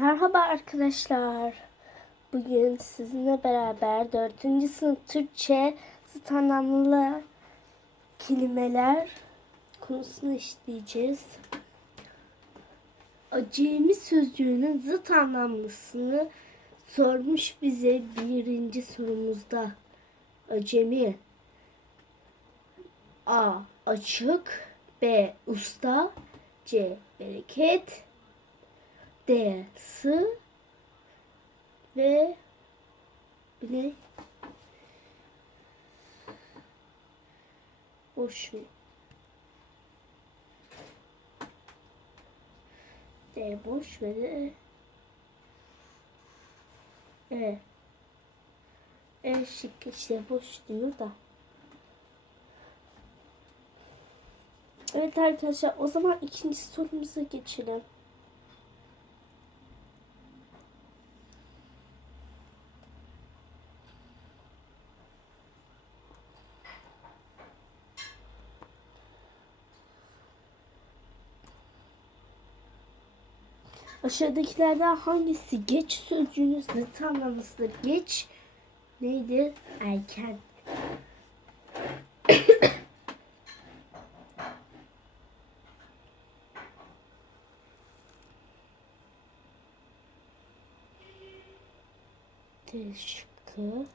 Merhaba arkadaşlar. Bugün sizinle beraber 4. sınıf Türkçe zıt anlamlı kelimeler konusunu işleyeceğiz. Acemi sözcüğünün zıt anlamlısını sormuş bize birinci sorumuzda. Acemi A. Açık B. Usta C. Bereket D. Sı ve ne? Boş mu? D boş ve de E. E şık işte boş diyor da. Evet arkadaşlar o zaman ikinci sorumuza geçelim. Aşağıdakilerden hangisi geç sözcüğünün zıt anlamlısıdır? Geç neydi? Erken. Şıkkı.